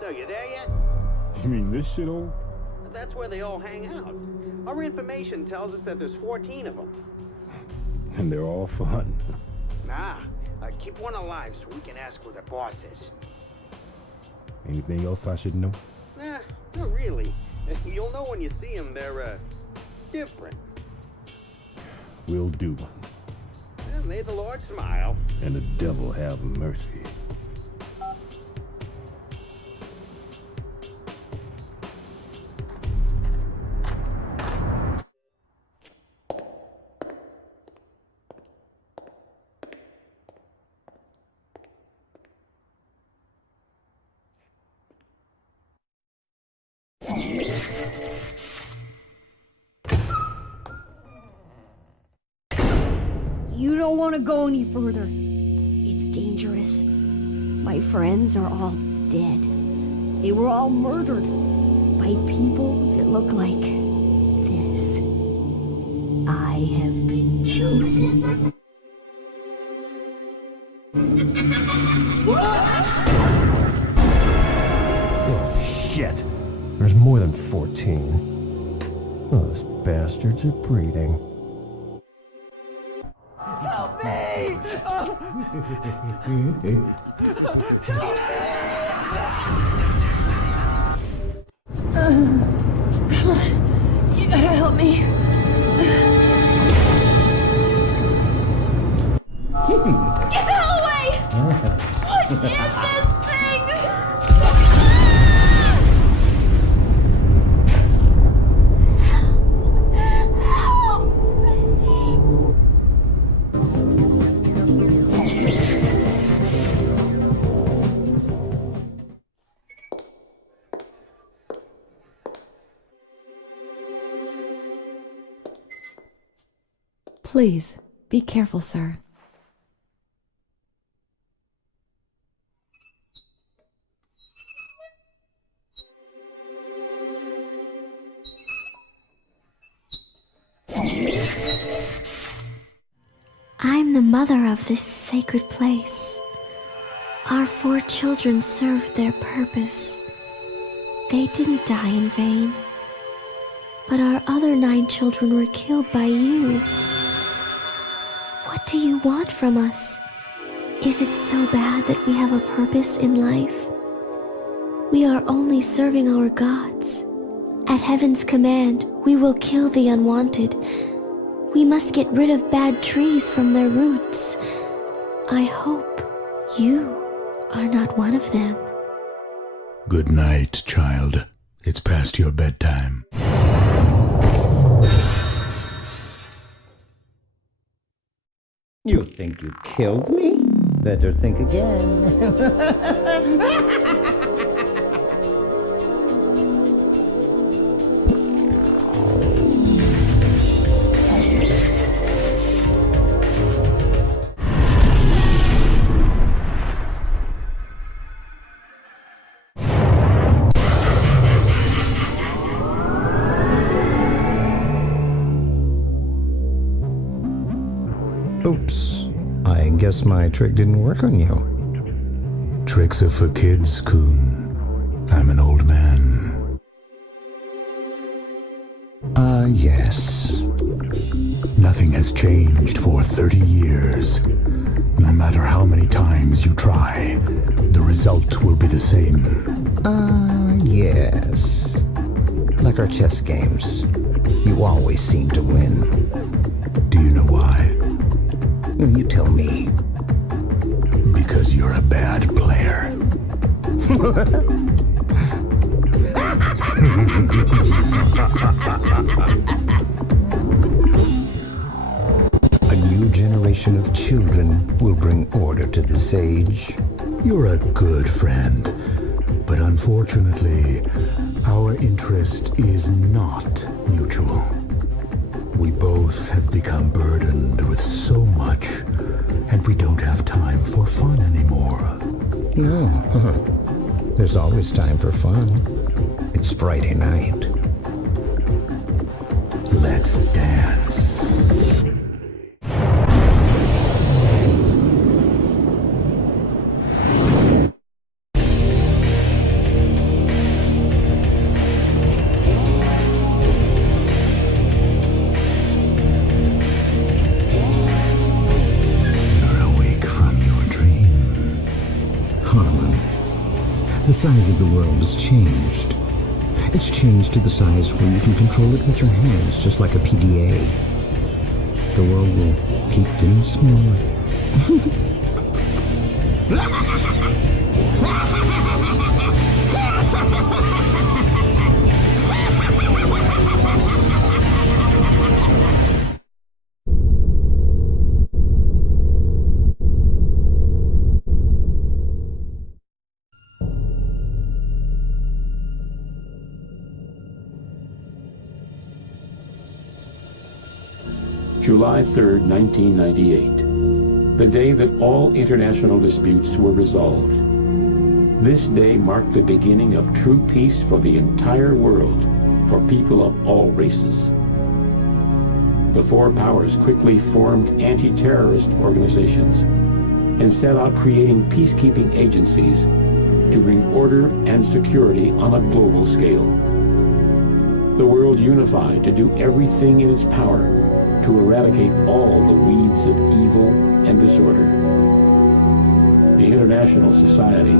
So, you there yet? You mean this shithole? That's where they all hang out. Our information tells us that there's 14 of them. And they're all fun. Nah, keep one alive so we can ask who the boss is. Anything else I should know? Nah, not really. You'll know when you see them, they're, different. Will do. Well, may the Lord smile. And the devil have mercy. You don't want to go any further. It's dangerous. My friends are all dead. They were all murdered by people that look like this. I have been chosen. Oh, shit. There's more than 14. Those bastards are breeding. Help me! Come on, you gotta help me. Get the hell away! What is this thing? Help me! Please, be careful, sir. I'm the mother of this sacred place. Our 4 children served their purpose. They didn't die in vain. But our other 9 children were killed by you. What do you want from us? Is it so bad that we have a purpose in life? We are only serving our gods. At heaven's command, we will kill the unwanted. We must get rid of bad trees from their roots. I hope you are not one of them. Good night, child. It's past your bedtime. You think you killed me? Better think again. Oops. I guess my trick didn't work on you. Tricks are for kids, Coon. I'm an old man. Yes. Nothing has changed for 30 years. No matter how many times you try, the result will be the same. Yes. Like our chess games. You always seem to win. Do you know why? You tell me. Because you're a bad player. A new generation of children will bring order to this age. You're a good friend, but unfortunately, our interest is not mutual. We both have become burdened with so much, and we don't have time for fun anymore. No, there's always time for fun. It's Friday night. Let's dance. The size of the world has changed. It's changed to the size where you can control it with your hands, just like a PDA. The world will keep getting smaller. July 3rd, 1998, the day that all international disputes were resolved. This day marked the beginning of true peace for the entire world, for people of all races. The four powers quickly formed anti-terrorist organizations and set out creating peacekeeping agencies to bring order and security on a global scale. The world unified to do everything in its power to eradicate all the weeds of evil and disorder. The International Society,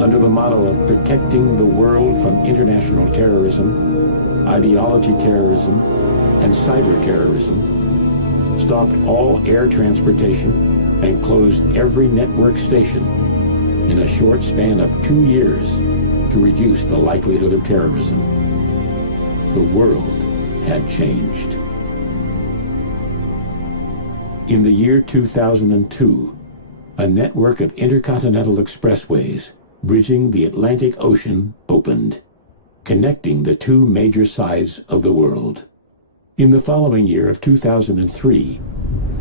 under the motto of protecting the world from international terrorism, ideology terrorism, and cyber terrorism, stopped all air transportation and closed every network station in a short span of 2 years to reduce the likelihood of terrorism. The world had changed. In the year 2002, a network of intercontinental expressways bridging the Atlantic Ocean opened, connecting the two major sides of the world. In the following year of 2003,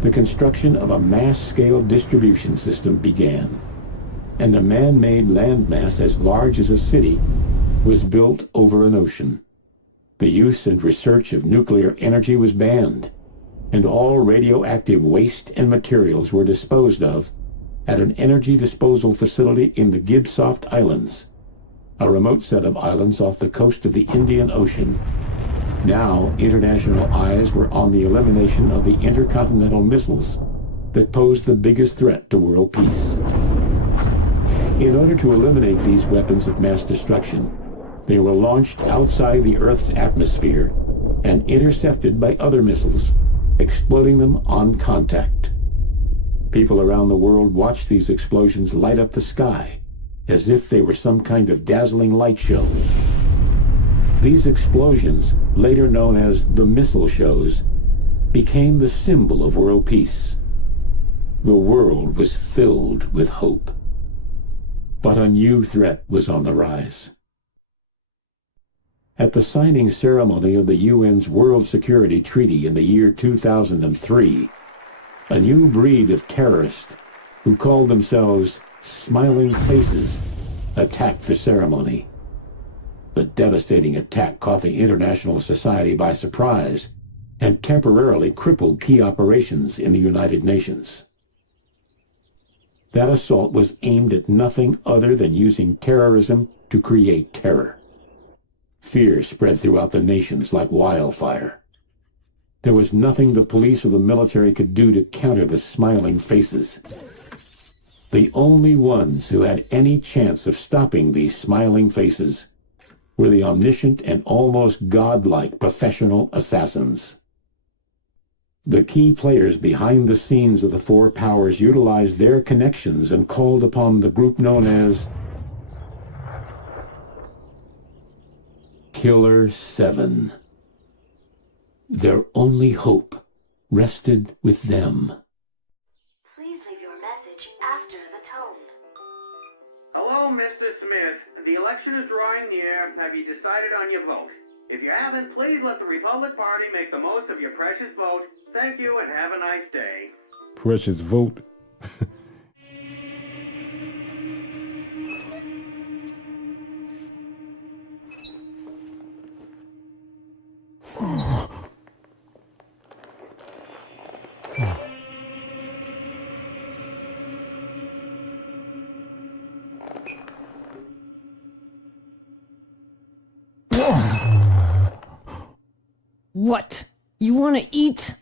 the construction of a mass-scale distribution system began, and a man-made landmass as large as a city was built over an ocean. The use and research of nuclear energy was banned, and all radioactive waste and materials were disposed of at an energy disposal facility in the Gibsoft Islands, a remote set of islands off the coast of the Indian Ocean. Now, international eyes were on the elimination of the intercontinental missiles that posed the biggest threat to world peace. In order to eliminate these weapons of mass destruction, they were launched outside the Earth's atmosphere and intercepted by other missiles, exploding them on contact. People around the world watched these explosions light up the sky as if they were some kind of dazzling light show. These explosions, later known as the missile shows, became the symbol of world peace. The world was filled with hope. But a new threat was on the rise. At the signing ceremony of the UN's World Security Treaty in the year 2003, a new breed of terrorists who called themselves Smiling Faces attacked the ceremony. The devastating attack caught the international society by surprise and temporarily crippled key operations in the United Nations. That assault was aimed at nothing other than using terrorism to create terror. Fear spread throughout the nations like wildfire. There was nothing the police or the military could do to counter the Smiling Faces. The only ones who had any chance of stopping these Smiling Faces were the omniscient and almost godlike professional assassins. The key players behind the scenes of the four powers utilized their connections and called upon the group known as Killer 7. Their only hope rested with them. Please leave your message after the tone. Hello, Mr. Smith. The election is drawing near. Have you decided on your vote? If you haven't, please let the Republic Party make the most of your precious vote. Thank you and have a nice day. Precious vote. What? You want to eat?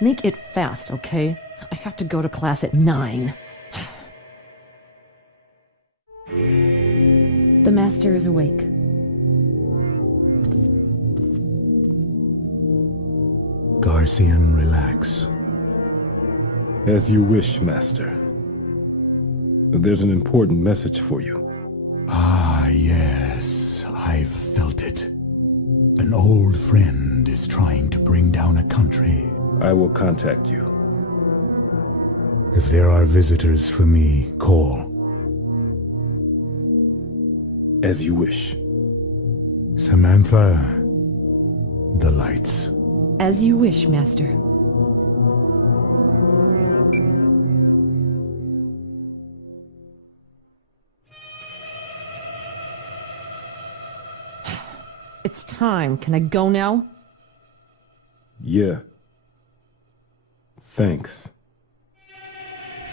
Make it fast, okay? I have to go to class at 9. The Master is awake. Garcian, relax. As you wish, Master. There's an important message for you. Ah, yes, I've felt it. An old friend is trying to bring down a country. I will contact you. If there are visitors for me, call. As you wish. Samantha, the lights. As you wish, Master. It's time. Can I go now? Yeah. Thanks.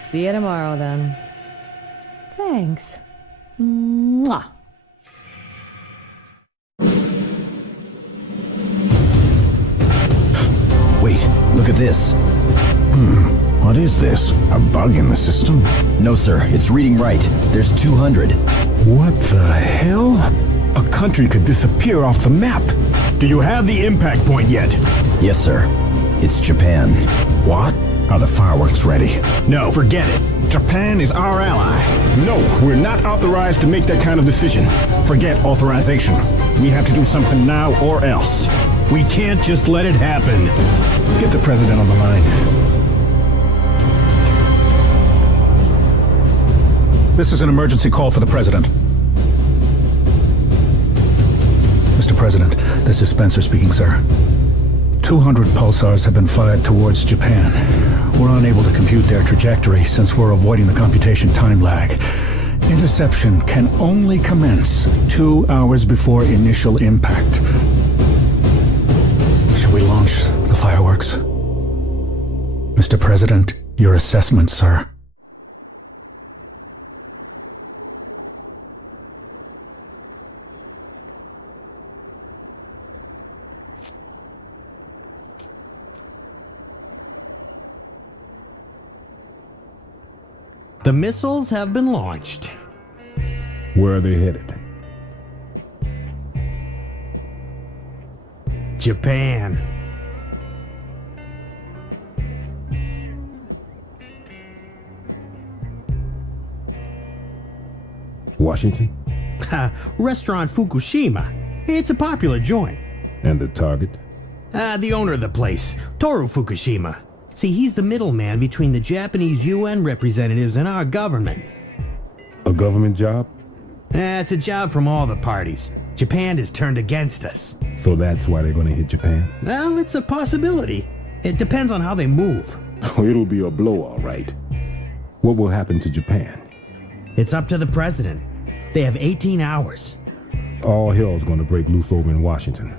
See you tomorrow, then. Thanks. Mwah. Wait, look at this. What is this? A bug in the system? No, sir, it's reading right. There's 200. What the hell? A country could disappear off the map. Do you have the impact point yet? Yes, sir. It's Japan. What? Are the fireworks ready? No, forget it. Japan is our ally. No, we're not authorized to make that kind of decision. Forget authorization. We have to do something now or else. We can't just let it happen. Get the president on the line. This is an emergency call for the president. Mr. President, this is Spencer speaking, sir. 200 pulsars have been fired towards Japan. We're unable to compute their trajectory since we're avoiding the computation time lag. Interception can only commence 2 hours before initial impact. Should we launch the fireworks? Mr. President, your assessment, sir. The missiles have been launched. Where are they headed? Japan. Washington? Restaurant Fukushima. It's a popular joint. And the target? The owner of the place, Toru Fukushima. See, he's the middleman between the Japanese UN representatives and our government. A government job? It's a job from all the parties. Japan has turned against us. So that's why they're gonna hit Japan? Well, it's a possibility. It depends on how they move. It'll be a blow, all right. What will happen to Japan? It's up to the president. They have 18 hours. All hell's gonna break loose over in Washington.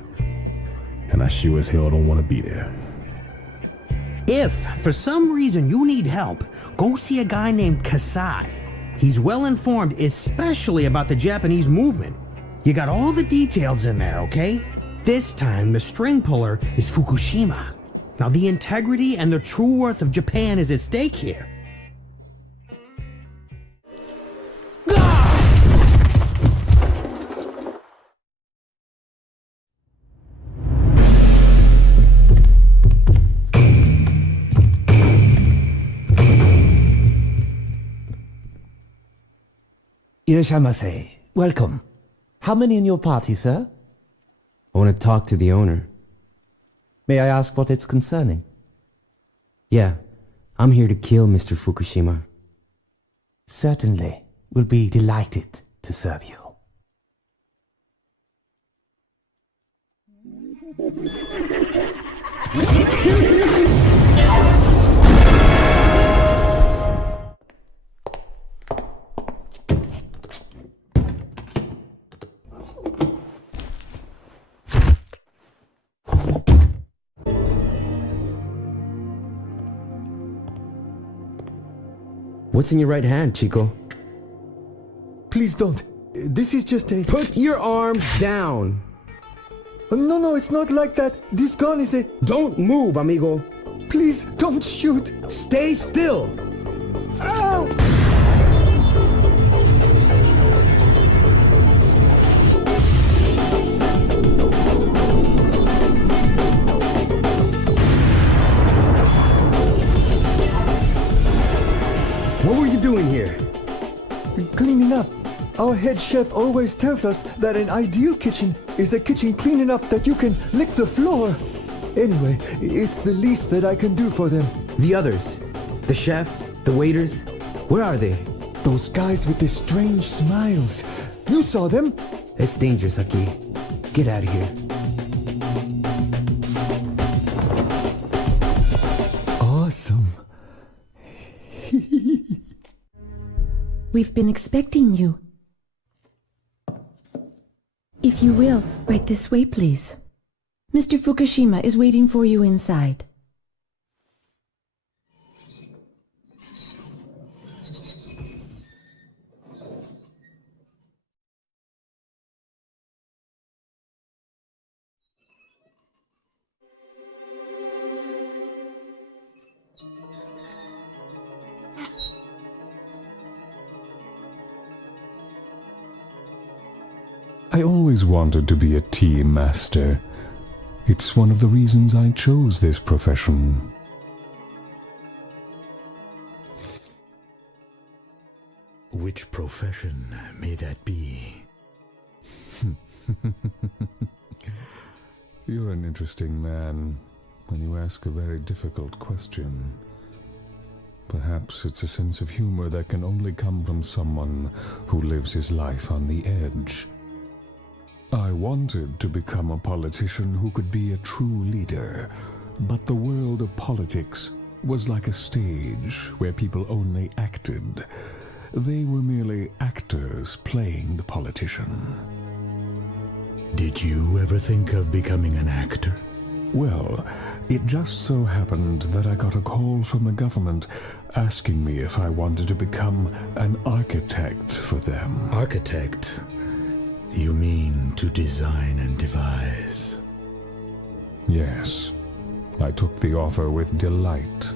And I sure as hell don't want to be there. If, for some reason, you need help, go see a guy named Kasai. He's well informed, especially about the Japanese movement. You got all the details in there, okay? This time, the string puller is Fukushima. Now, the integrity and the true worth of Japan is at stake here. Irashamase, welcome. How many in your party, sir? I want to talk to the owner. May I ask what it's concerning? Yeah, I'm here to kill Mr. Fukushima. Certainly. We'll be delighted to serve you. What's in your right hand, Chico? Please don't. This is just a... Put your arms down! No, it's not like that. This gun is a... Don't move, amigo! Please, don't shoot! Stay still! Ow! What were you doing here? Cleaning up. Our head chef always tells us that an ideal kitchen is a kitchen clean enough that you can lick the floor. Anyway, it's the least that I can do for them. The others? The chef? The waiters? Where are they? Those guys with the strange smiles. You saw them? It's dangerous, Aki. Get out of here. Awesome. We've been expecting you. If you will, right this way, please. Mr. Fukushima is waiting for you inside. I always wanted to be a tea master. It's one of the reasons I chose this profession. Which profession may that be? You're an interesting man, and you ask a very difficult question. Perhaps it's a sense of humor that can only come from someone who lives his life on the edge. I wanted to become a politician who could be a true leader, but the world of politics was like a stage where people only acted. They were merely actors playing the politician. Did you ever think of becoming an actor? Well, it just so happened that I got a call from the government asking me if I wanted to become an architect for them. Architect? You mean to design and devise? Yes. I took the offer with delight.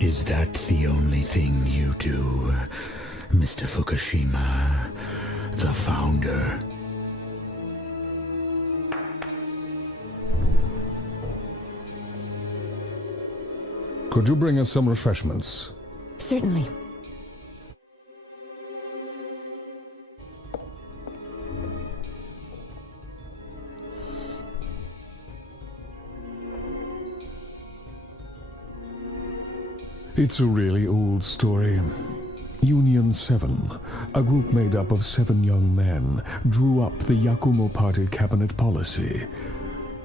Is that the only thing you do, Mr. Fukushima, the founder? Could you bring us some refreshments? Certainly. It's a really old story. Union 7, a group made up of 7 young men, drew up the Yakumo Party cabinet policy.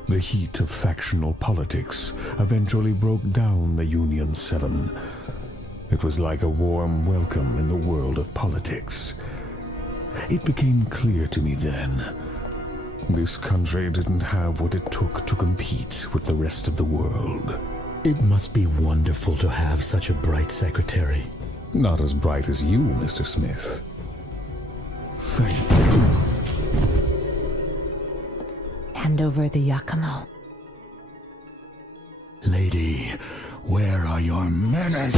The heat of factional politics eventually broke down the Union 7. It was like a warm welcome in the world of politics. It became clear to me then. This country didn't have what it took to compete with the rest of the world. It must be wonderful to have such a bright secretary. Not as bright as you, Mr. Smith. Thank you. Hand over the Yakumo. Lady, where are your manners?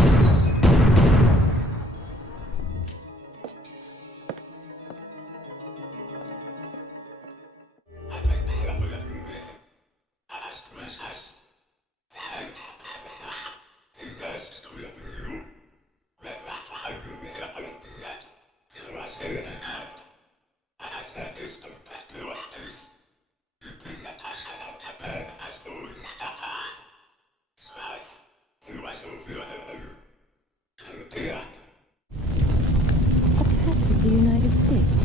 The United States.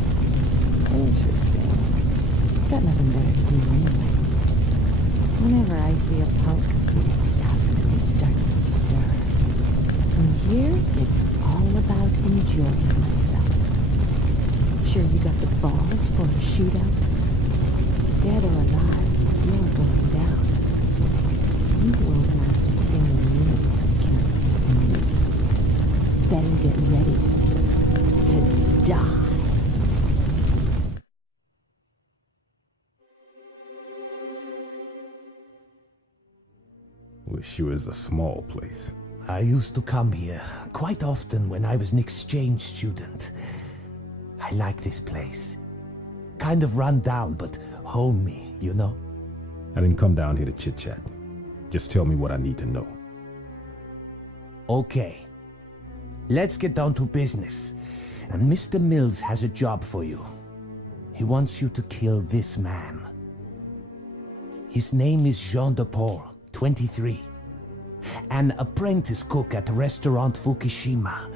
Interesting. Got nothing better to do anyway. Whenever I see a punk, the assassin, it starts to stir. From here, it's all about enjoying myself. Sure you got the balls for a shootout? Dead or alive, you're going down. You won't last a single minute against me. Better get ready to die. Wish you was a small place. I used to come here quite often when I was an exchange student. I like this place. Kind of run down, but homey, you know? I didn't come down here to chit-chat. Just tell me what I need to know. Okay. Let's get down to business. And Mr. Mills has a job for you. He wants you to kill this man. His name is Jean de Paul, 23. An apprentice cook at Restaurant Fukushima.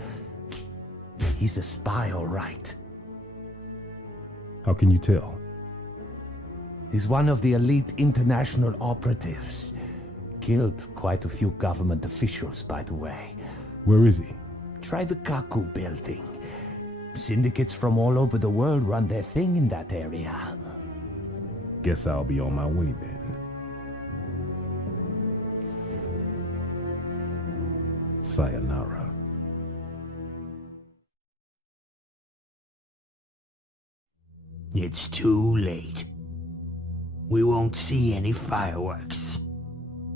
He's a spy, all right. How can you tell? He's one of the elite international operatives. Killed quite a few government officials, by the way. Where is he? Try the Kaku building. Syndicates from all over the world run their thing in that area. Guess I'll be on my way then. Sayonara. It's too late. We won't see any fireworks.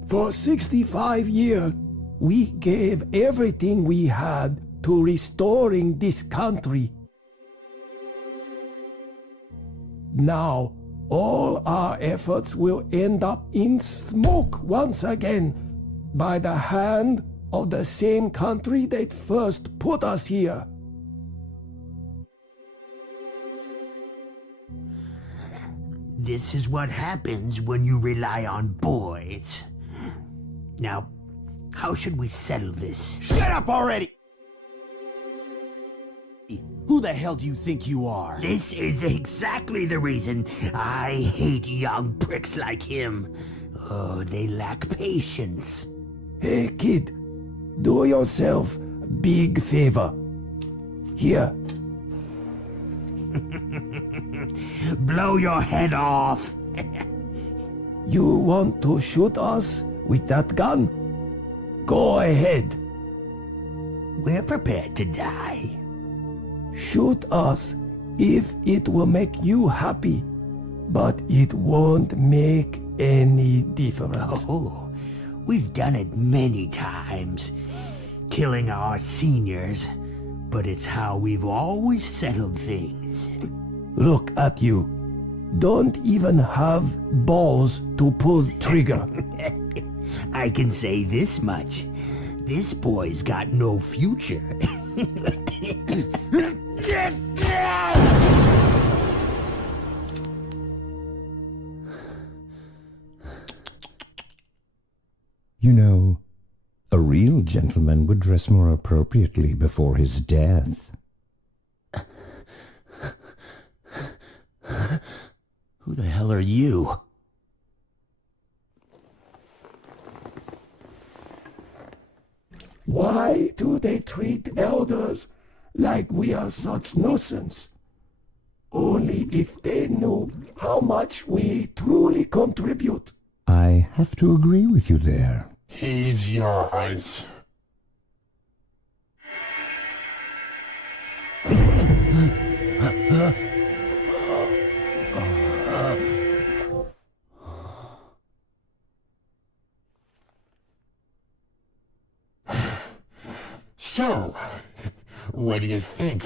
For 65 years, we gave everything we had to restoring this country. Now, all our efforts will end up in smoke once again by the hand of the same country that first put us here. This is what happens when you rely on boys. Now, how should we settle this? Shut up already! Who the hell do you think you are? This is exactly the reason I hate young pricks like him. Oh, they lack patience. Hey kid, do yourself a big favor. Here. Blow your head off. You want to shoot us with that gun? Go ahead. We're prepared to die. Shoot us if it will make you happy, but it won't make any difference. Oh, we've done it many times, killing our seniors, but it's how we've always settled things. Look at you. Don't even have balls to pull trigger. I can say this much. This boy's got no future. You know, a real gentleman would dress more appropriately before his death. Who the hell are you? Why do they treat elders like we are such nuisance? Only if they knew how much we truly contribute. I have to agree with you there. He's yours. So, what do you think,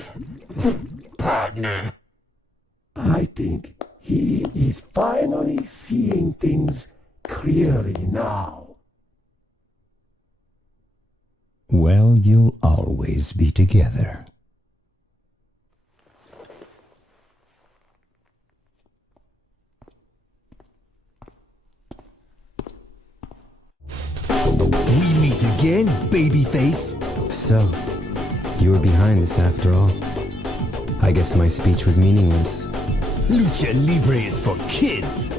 partner? I think he is finally seeing things clearly now. Well, you'll always be together. We meet again, babyface. So, you were behind this after all. I guess my speech was meaningless. Lucha Libre is for kids.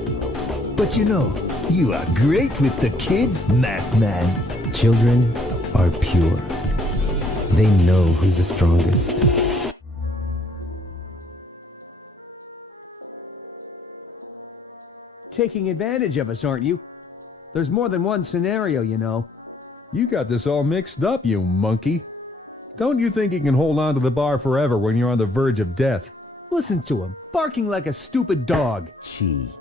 But you know, you are great with the kids, Masked Man. Children are pure. They know who's the strongest. Taking advantage of us, aren't you? There's more than one scenario, you know. You got this all mixed up, you monkey. Don't you think you can hold on to the bar forever when you're on the verge of death? Listen to him, barking like a stupid dog. Gee.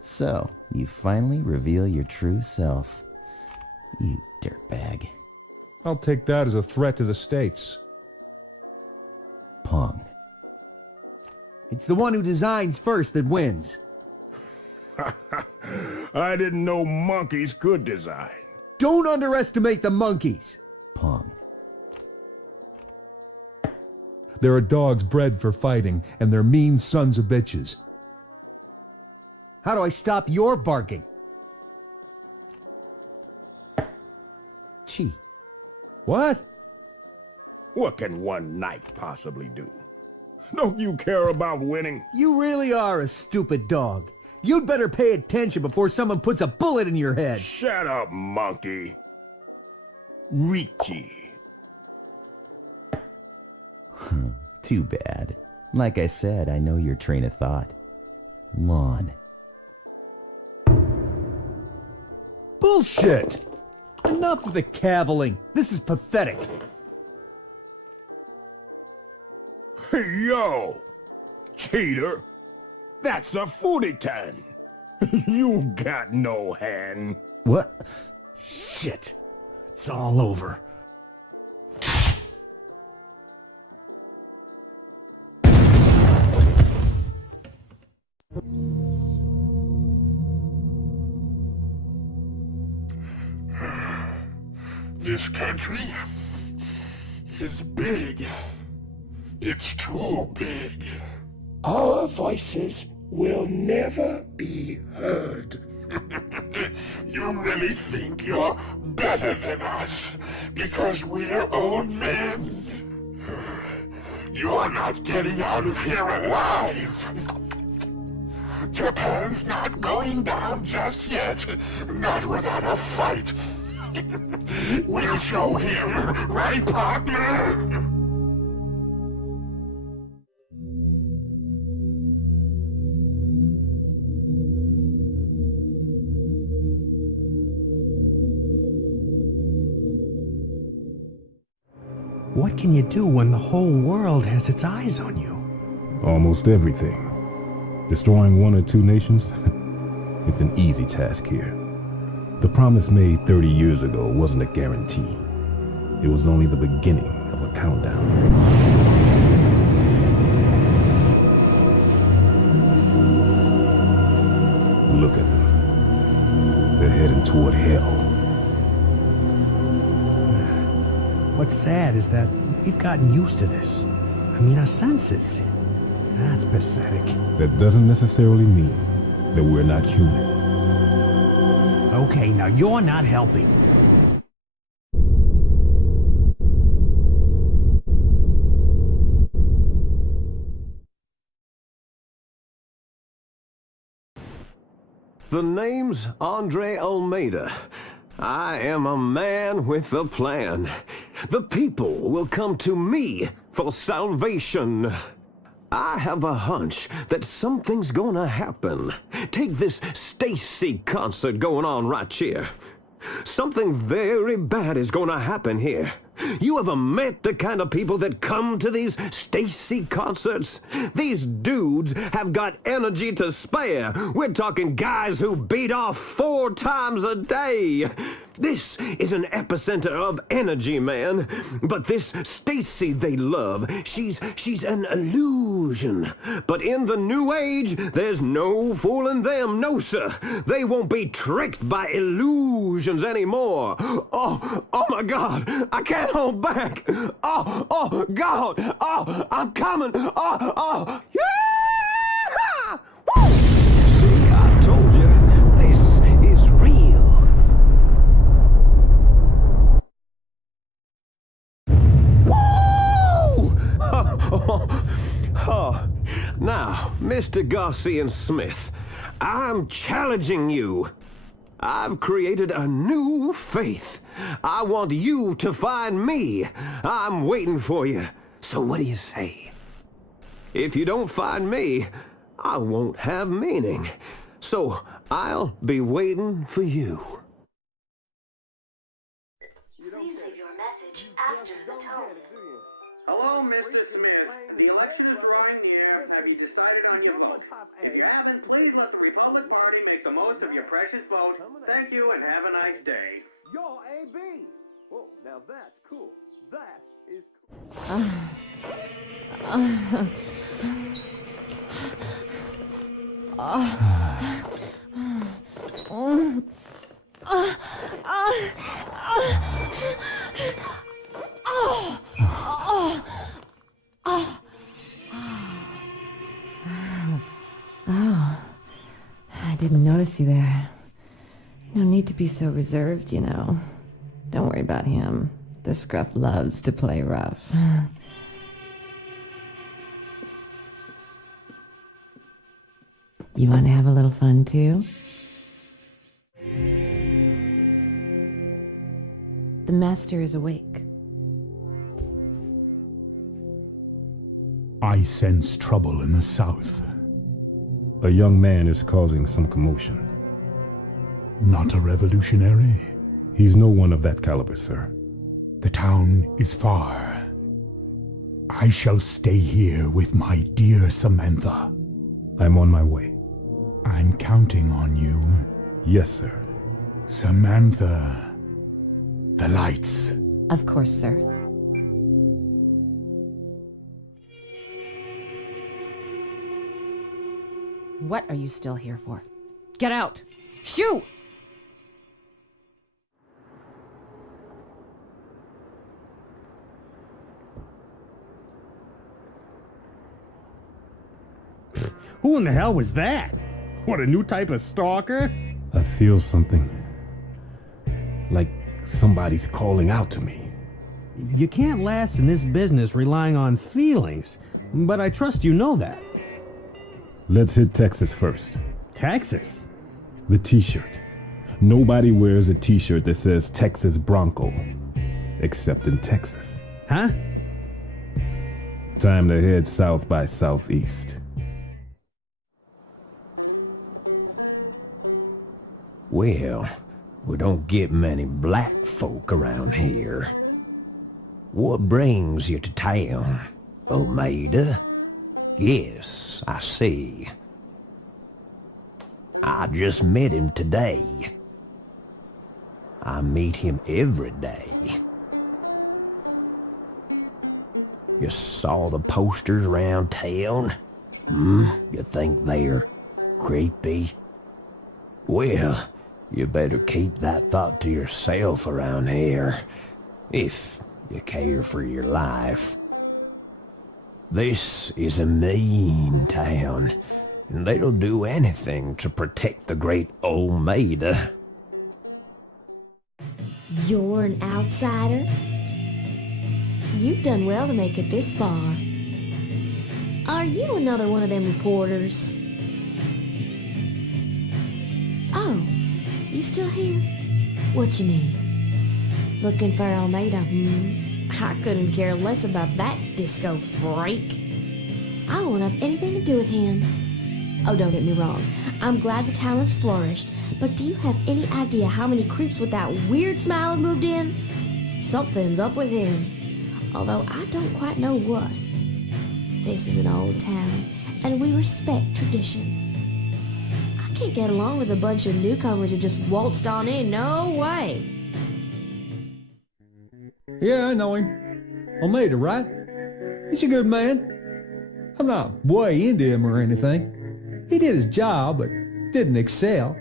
So, you finally reveal your true self. You dirtbag. I'll take that as a threat to the States. Pong. It's the one who designs first that wins. I didn't know monkeys could design. Don't underestimate the monkeys. Pong. There are dogs bred for fighting, and they're mean sons of bitches. How do I stop your barking? Chi. What? What can one knight possibly do? Don't you care about winning? You really are a stupid dog. You'd better pay attention before someone puts a bullet in your head. Shut up, monkey. Ricci. Too bad. Like I said, I know your train of thought. Lawn. Bullshit! Enough of the caviling. This is pathetic. Hey, yo! Cheater! That's a Furitan! You got no hand. What? Shit. It's all over. This country is big. It's too big. Our voices will never be heard. You really think you're better than us because we're old men? You're not getting out of here alive. Japan's not going down just yet. Not without a fight. We'll show him, right, partner? What can you do when the whole world has its eyes on you? Almost everything. Destroying one or two nations? It's an easy task here. The promise made 30 years ago wasn't a guarantee. It was only the beginning of a countdown. Look at them. They're heading toward hell. What's sad is that we've gotten used to this. I mean, our senses. That's pathetic. That doesn't necessarily mean that we're not human. Okay, now you're not helping. The name's Andre Almeida. I am a man with a plan. The people will come to me for salvation. I have a hunch that something's gonna happen. Take this Stacy concert going on right here. Something very bad is gonna happen here. You ever met the kind of people that come to these Stacy concerts? These dudes have got energy to spare. We're talking guys who beat off 4 times a day. This is an epicenter of energy, man. But this Stacy they love, she's an illusion. But in the new age, there's no fooling them, no sir. They won't be tricked by illusions anymore. Oh my God, I can't hold back. Oh God, I'm coming. Yeah! Woo! See, I told you, this is real. Now, Mr. Garcia-Smith, I'm challenging you. I've created a new faith. I want you to find me. I'm waiting for you. So what do you say? If you don't find me, I won't have meaning. So I'll be waiting for you. Please leave your message after the tone. Hello, Mr. Smith. The election is drawing near. Have you decided on your vote? If you haven't, please let the Republic Party make the most of your precious vote. Thank you and have a nice day. You're AB. Oh, now that's cool. That is cool. Oh. you there. No need to be so reserved, you know. Don't worry about him. The scruff loves to play rough. You want to have a little fun, too? The master is awake. I sense trouble in the south. A young man is causing some commotion. Not a revolutionary? He's no one of that caliber, sir. The town is far. I shall stay here with my dear Samantha. I'm on my way. I'm counting on you. Yes, sir. Samantha. The lights. Of course, sir. What are you still here for? Get out! Shoo! Who in the hell was that? What, a new type of stalker? I feel something. Like somebody's calling out to me. You can't last in this business relying on feelings, but I trust you know that. Let's hit Texas first. Texas? The t-shirt. Nobody wears a t-shirt that says Texas Bronco, except in Texas. Huh? Time to head south by southeast. Well, we don't get many black folk around here. What brings you to town, Almeida? Yes, I see. I just met him today. I meet him every day. You saw the posters around town? You think they're creepy? Well, you better keep that thought to yourself around here, if you care for your life. This is a mean town, and they'll do anything to protect the great Almeida. You're an outsider? You've done well to make it this far. Are you another one of them reporters? Oh, you still here? What you need? Looking for Almeida, I couldn't care less about that disco freak. I won't have anything to do with him. Oh, don't get me wrong. I'm glad the town has flourished, but do you have any idea how many creeps with that weird smile have moved in? Something's up with him. Although I don't quite know what. This is an old town, and we respect tradition. I can't get along with a bunch of newcomers who just waltzed on in. No way. Yeah, I know him. Almeida, right? He's a good man. I'm not way into him or anything. He did his job, but didn't excel.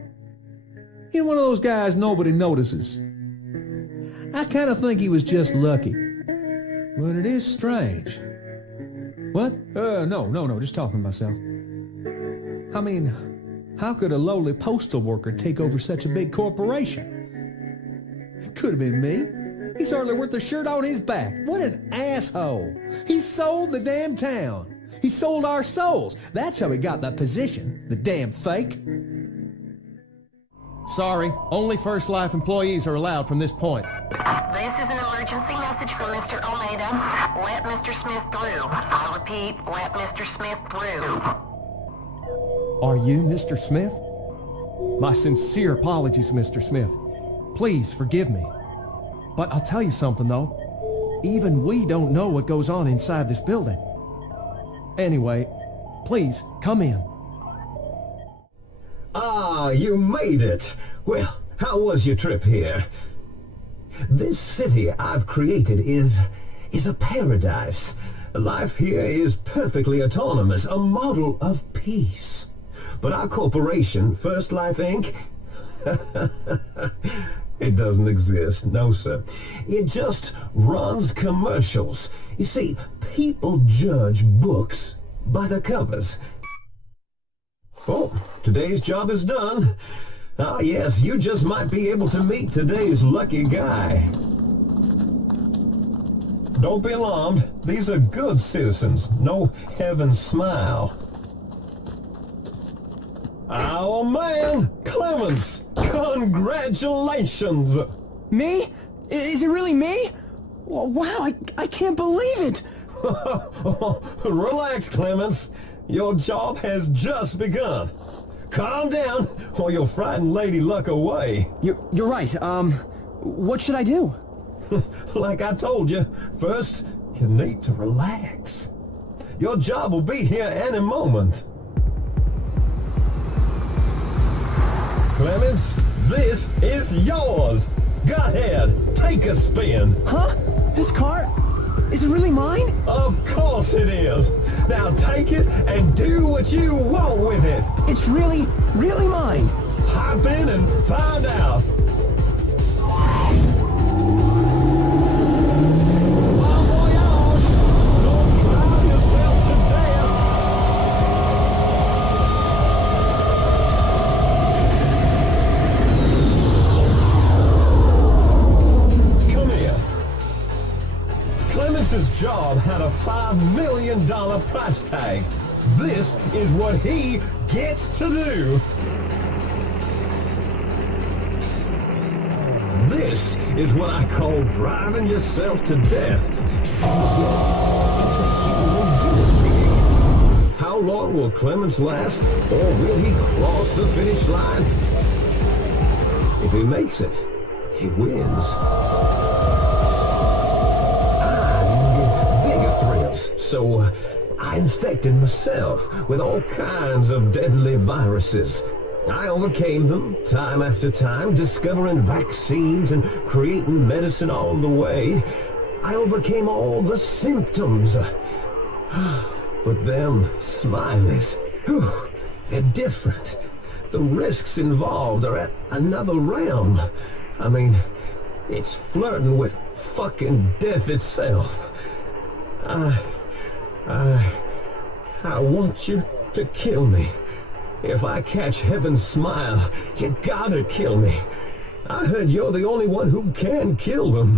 He's one of those guys nobody notices. I kind of think he was just lucky. But it is strange. What? No, just talking to myself. I mean, how could a lowly postal worker take over such a big corporation? It could have been me. He's hardly worth the shirt on his back. What an asshole. He sold the damn town. He sold our souls. That's how he got that position. The damn fake. Sorry, only First Life employees are allowed from this point. This is an emergency message from Mr. Almeida. Let Mr. Smith through. I repeat, let Mr. Smith through. Are you Mr. Smith? My sincere apologies, Mr. Smith. Please forgive me. But I'll tell you something, though. Even we don't know what goes on inside this building. Anyway, please, come in. Ah, you made it. Well, how was your trip here? This city I've created is a paradise. Life here is perfectly autonomous, a model of peace. But our corporation, First Life Inc., it doesn't exist, no sir. It just runs commercials. You see, people judge books by the covers. Oh, today's job is done. Ah, yes, you just might be able to meet today's lucky guy. Don't be alarmed. These are good citizens. No heaven smile. Our man, Clemens! Congratulations! Me? Is it really me? Wow, I can't believe it! Relax, Clemens. Your job has just begun. Calm down, or you'll frighten Lady Luck away. You're right. What should I do? Like I told you, first, you need to relax. Your job will be here any moment. Clemens, this is yours. Go ahead, take a spin. Huh? This car? Is it really mine? Of course it is. Now take it and do what you want with it. It's really mine. Hop in and find out. Clemens's job had a $5 million price tag. This is what he gets to do. This is what I call driving yourself to death. It's a human being. How long will Clemens last, or will he cross the finish line? If he makes it, he wins. So I infected myself with all kinds of deadly viruses. I overcame them time after time, discovering vaccines and creating medicine on the way. I overcame all the symptoms. But them Smileys, they're different. The risks involved are at another realm. I mean, it's flirting with fucking death itself. I want you to kill me. If I catch Heaven's smile, you gotta kill me. I heard you're the only one who can kill them.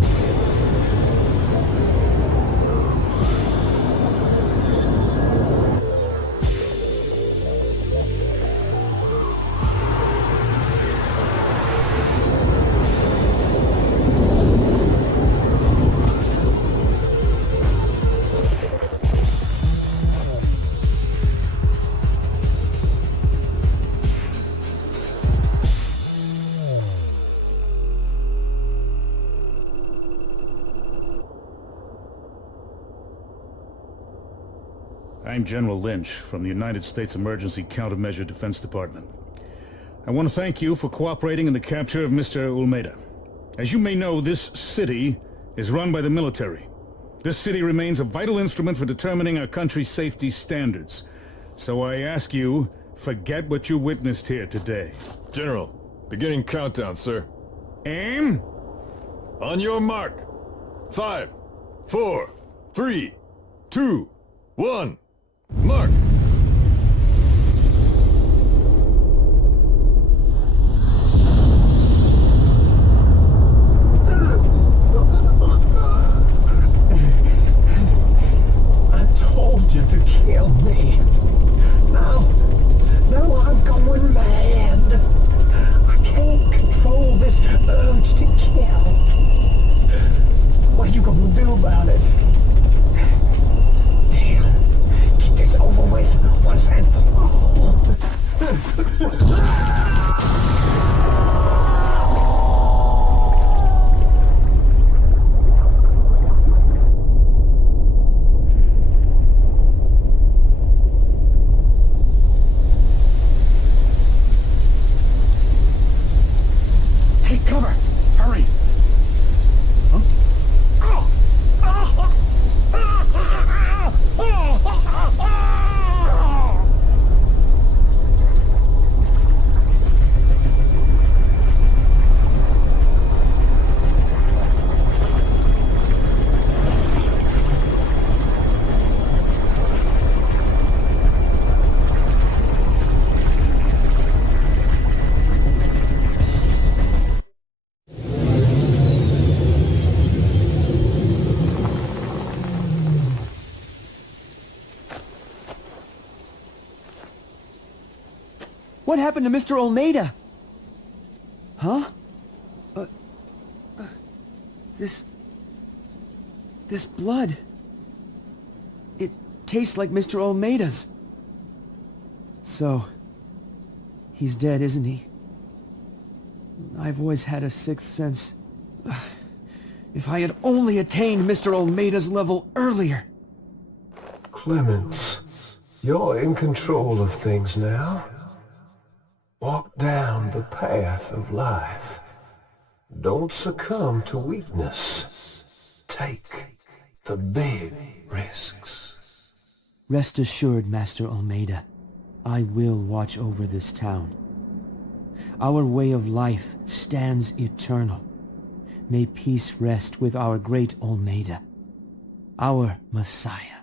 I'm General Lynch from the United States Emergency Countermeasure Defense Department. I want to thank you for cooperating in the capture of Mr. Almeida. As you may know, this city is run by the military. This city remains a vital instrument for determining our country's safety standards. So I ask you, forget what you witnessed here today. General, beginning countdown, sir. Aim! On your mark. 5, 4, 3, 2, 1. Mark! I told you to kill me. Now I'm going mad. I can't control this urge to kill. What are you gonna do about it? Over with once and for all. What happened to Mr. Olmeda? Huh? This blood... It tastes like Mr. Olmeda's. So... he's dead, isn't he? I've always had a sixth sense. If I had only attained Mr. Olmeda's level earlier. Clemens, you're in control of things now. Walk down the path of life. Don't succumb to weakness. Take the big risks. Rest assured, Master Olmeda, I will watch over this town. Our way of life stands eternal. May peace rest with our great Olmeda, our Messiah.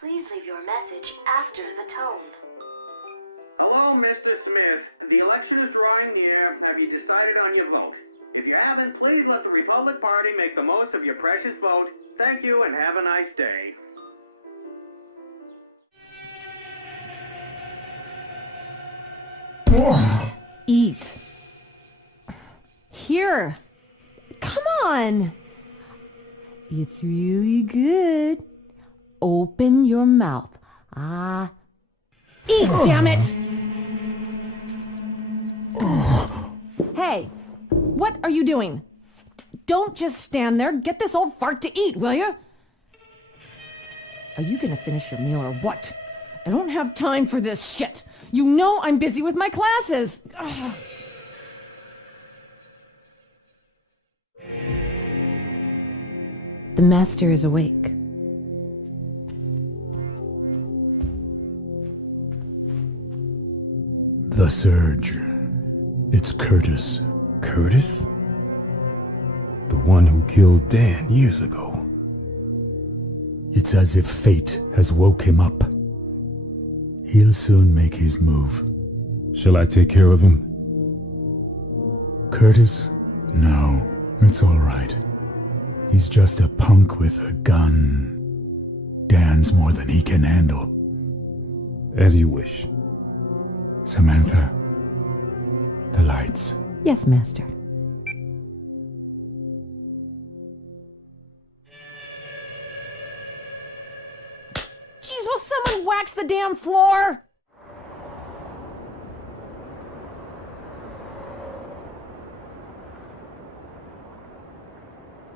Please leave your message after the tone. Hello, Mr. Smith. The election is drawing near. Have you decided on your vote? If you haven't, please let the Republic Party make the most of your precious vote. Thank you and have a nice day. Eat. Here. Come on. It's really good. Open your mouth. Ah. Eat, damn it! Hey, what are you doing? Don't just stand there. Get this old fart to eat, will you? Are you gonna finish your meal or what? I don't have time for this shit. You know I'm busy with my classes. Ugh. The master is awake. The Surge. It's Curtis. Curtis? The one who killed Dan years ago. It's as if fate has woke him up. He'll soon make his move. Shall I take care of him? Curtis? No, it's all right. He's just a punk with a gun. Dan's more than he can handle. As you wish. Samantha, the lights. Yes, Master. Jeez, will someone wax the damn floor?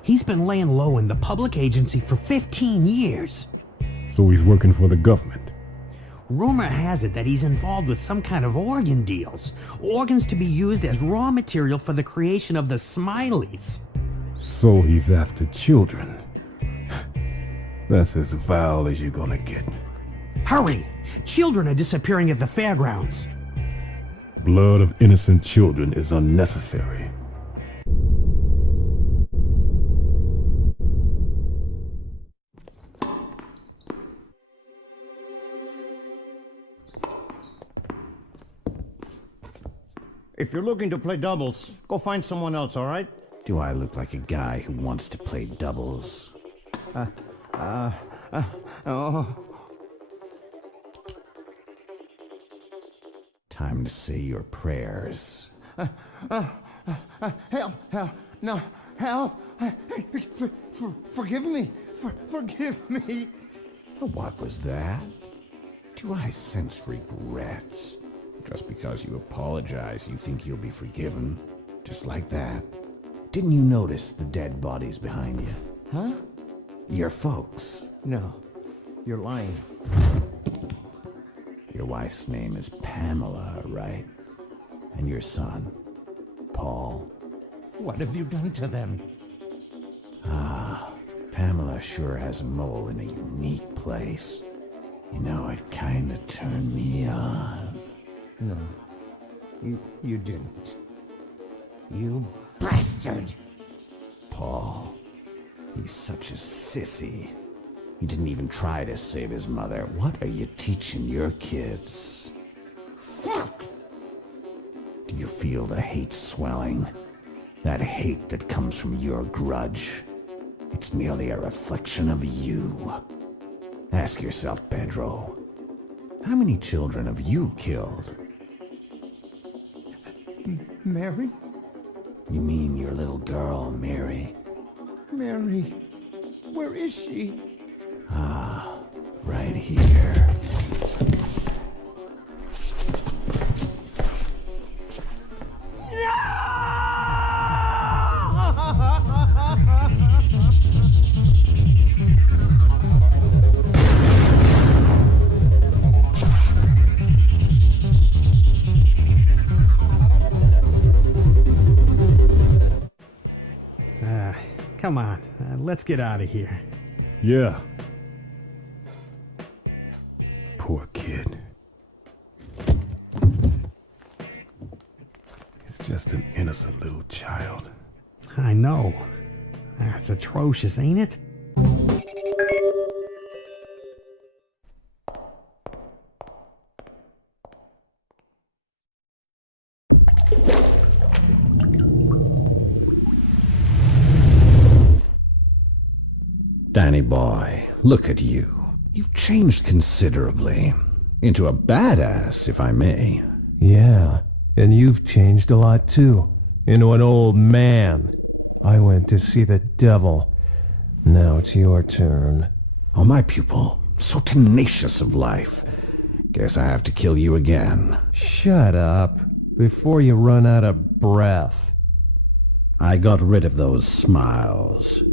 He's been laying low in the public agency for 15 years. So he's working for the government. Rumor has it that he's involved with some kind of organ deals. Organs to be used as raw material for the creation of the Smileys. So he's after children. That's as foul as you're gonna get. Hurry! Children are disappearing at the fairgrounds. Blood of innocent children is unnecessary. If you're looking to play doubles, go find someone else, all right? Do I look like a guy who wants to play doubles? Oh. Time to say your prayers. Help! No, help! Forgive me! Forgive me! What was that? Do I sense regret? Just because you apologize, you think you'll be forgiven? Just like that? Didn't you notice the dead bodies behind you? Huh? Your folks. No, you're lying. Your wife's name is Pamela, right? And your son, Paul. What have you done to them? Pamela sure has a mole in a unique place. You know, it kinda turned me on. No, you didn't. You bastard! Paul, he's such a sissy. He didn't even try to save his mother. What are you teaching your kids? Fuck! Do you feel the hate swelling? That hate that comes from your grudge? It's merely a reflection of you. Ask yourself, Pedro, how many children have you killed? Mary? You mean your little girl, Mary? Mary, where is she? Right here. Come on, let's get out of here. Yeah. Poor kid. He's just an innocent little child. I know. That's atrocious, ain't it? Danny boy, look at you. You've changed considerably. Into a badass, if I may. Yeah, and you've changed a lot too. Into an old man. I went to see the devil. Now it's your turn. Oh, my pupil. So tenacious of life. Guess I have to kill you again. Shut up, before you run out of breath. I got rid of those smiles.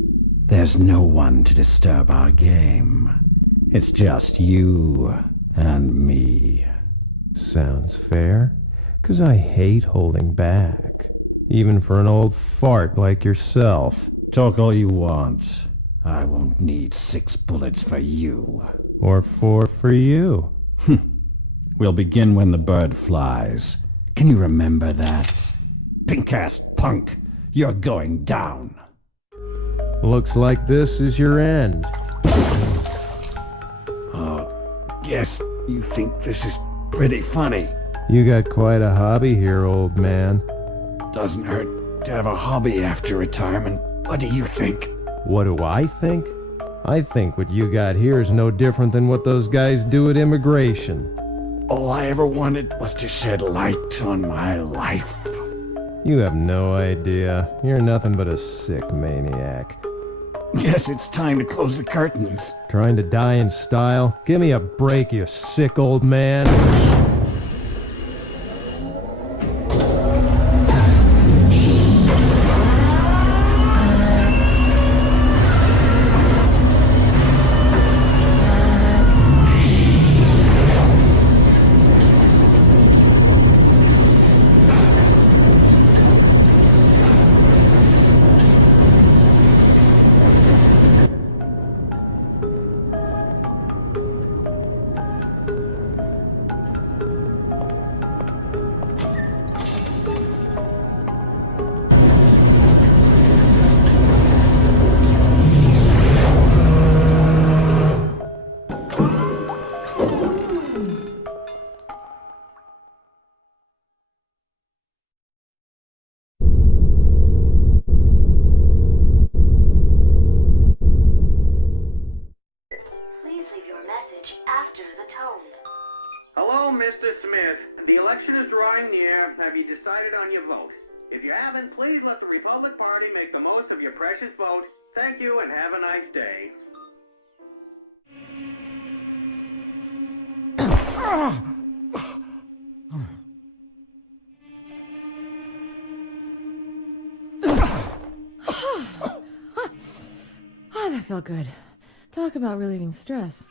There's no one to disturb our game. It's just you and me. Sounds fair, 'cause I hate holding back. Even for an old fart like yourself. Talk all you want. I won't need 6 bullets for you. Or 4 for you. We'll begin when the bird flies. Can you remember that? Pink-ass punk, you're going down. Looks like this is your end. Guess you think this is pretty funny. You got quite a hobby here, old man. Doesn't hurt to have a hobby after retirement. What do you think? What do I think? I think what you got here is no different than what those guys do at immigration. All I ever wanted was to shed light on my life. You have no idea. You're nothing but a sick maniac. Guess it's time to close the curtains. Trying to die in style? Give me a break, you sick old man. Hello, Mr. Smith. The election is drawing near. Have you decided on your vote? If you haven't, please let the Republic Party make the most of your precious vote. Thank you and have a nice day. Oh, that felt good. Talk about relieving stress.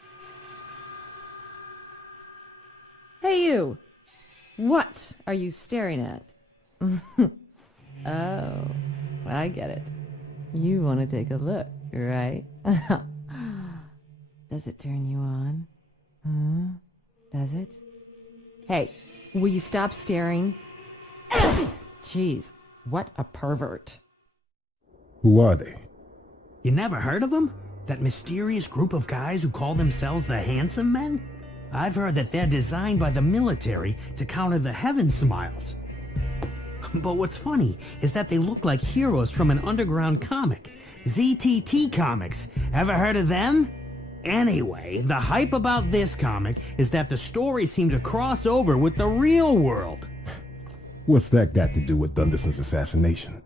Hey, you! What are you staring at? Oh, I get it. You want to take a look, right? Does it turn you on? Does it? Hey, will you stop staring? Jeez, what a pervert. Who are they? You never heard of them? That mysterious group of guys who call themselves the Handsome Men? I've heard that they're designed by the military to counter the Heaven Smiles. But what's funny is that they look like heroes from an underground comic. ZTT Comics. Ever heard of them? Anyway, the hype about this comic is that the stories seem to cross over with the real world. What's that got to do with Thunderson's assassination?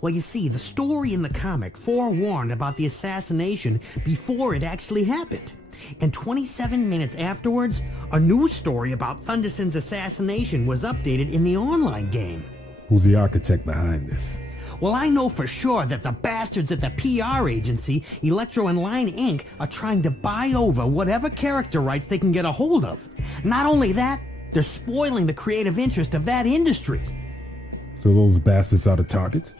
Well, you see, the story in the comic forewarned about the assassination before it actually happened. And 27 minutes afterwards, a news story about Thunderson's assassination was updated in the online game. Who's the architect behind this? Well, I know for sure that the bastards at the PR agency, Electro and Line Inc., are trying to buy over whatever character rights they can get a hold of. Not only that, they're spoiling the creative interest of that industry. So those bastards are the targets?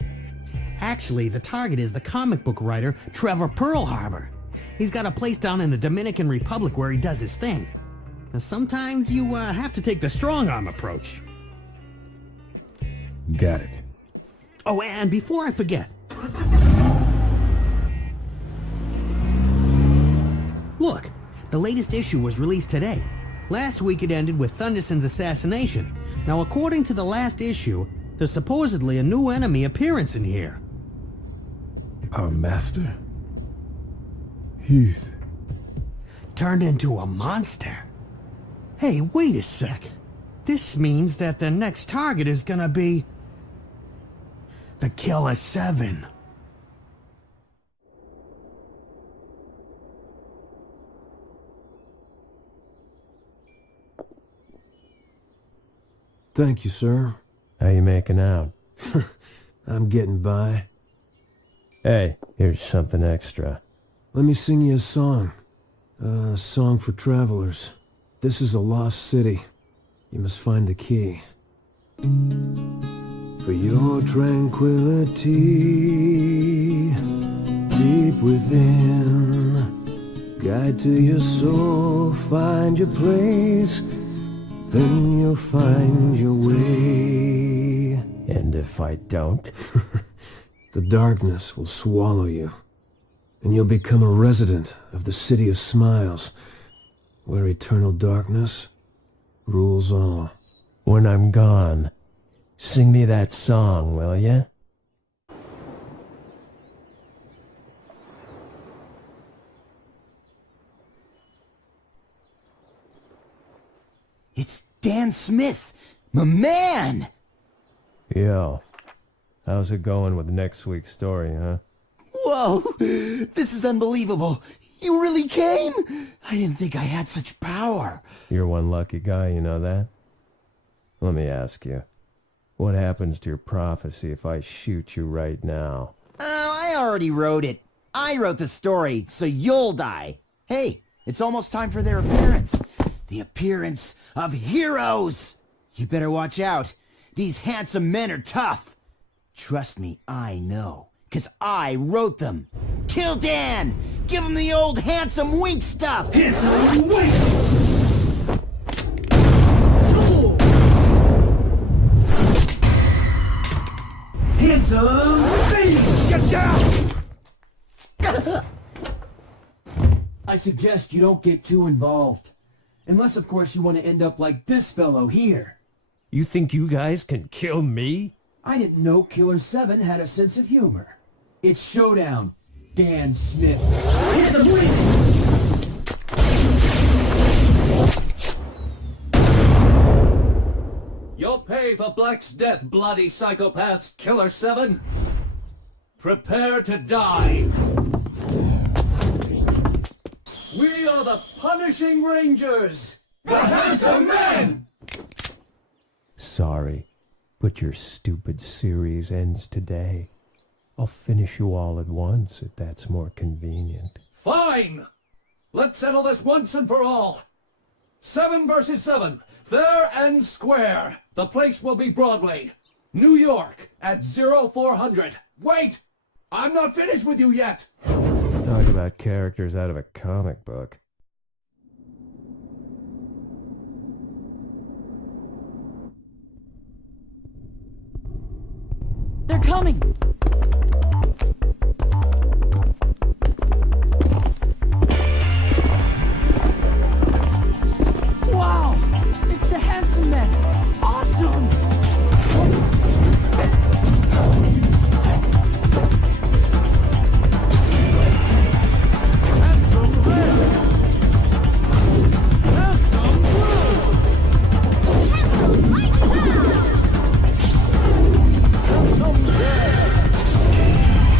Actually, the target is the comic book writer Trevor Pearl Harbor. He's got a place down in the Dominican Republic where he does his thing. Now, sometimes you have to take the strong-arm approach. Got it. Oh, and before I forget... Look, the latest issue was released today. Last week it ended with Thunderson's assassination. Now, according to the last issue, there's supposedly a new enemy appearance in here. Our master? He's... turned into a monster. Hey, wait a sec. This means that the next target is gonna be... the Killer 7. Thank you, sir. How you making out? I'm getting by. Hey, here's something extra. Let me sing you a song. A song for travelers. This is a lost city. You must find the key. For your tranquility, deep within, guide to your soul, find your place, then you'll find your way. And if I don't? The darkness will swallow you, and you'll become a resident of the City of Smiles, where eternal darkness rules all. When I'm gone, sing me that song, will ya? It's Dan Smith, my man! Yo, how's it going with next week's story, huh? Whoa, this is unbelievable. You really came? I didn't think I had such power. You're one lucky guy, you know that? Let me ask you, what happens to your prophecy if I shoot you right now? Oh, I already wrote it. I wrote the story, so you'll die. Hey, it's almost time for their appearance. The appearance of heroes! You better watch out. These handsome men are tough. Trust me, I know, 'cause I wrote them. Kill Dan! Give him the old handsome wink stuff! Handsome wink! Handsome face! Get down! I suggest you don't get too involved. Unless, of course, you want to end up like this fellow here. You think you guys can kill me? I didn't know Killer 7 had a sense of humor. It's showdown, Dan Smith. Handsome wink! You'll pay for Black's death, bloody psychopaths, Killer 7. Prepare to die. We are the Punishing Rangers, the Handsome Men! Sorry, but your stupid series ends today. I'll finish you all at once if that's more convenient. Fine! Let's settle this once and for all. 7 versus 7, fair and square. The place will be Broadway, New York, at 0400. Wait! I'm not finished with you yet! Talk about characters out of a comic book. They're coming! Wow! It's the Handsome Men! Awesome! Handsome Red! Handsome Blue! Handsome Red!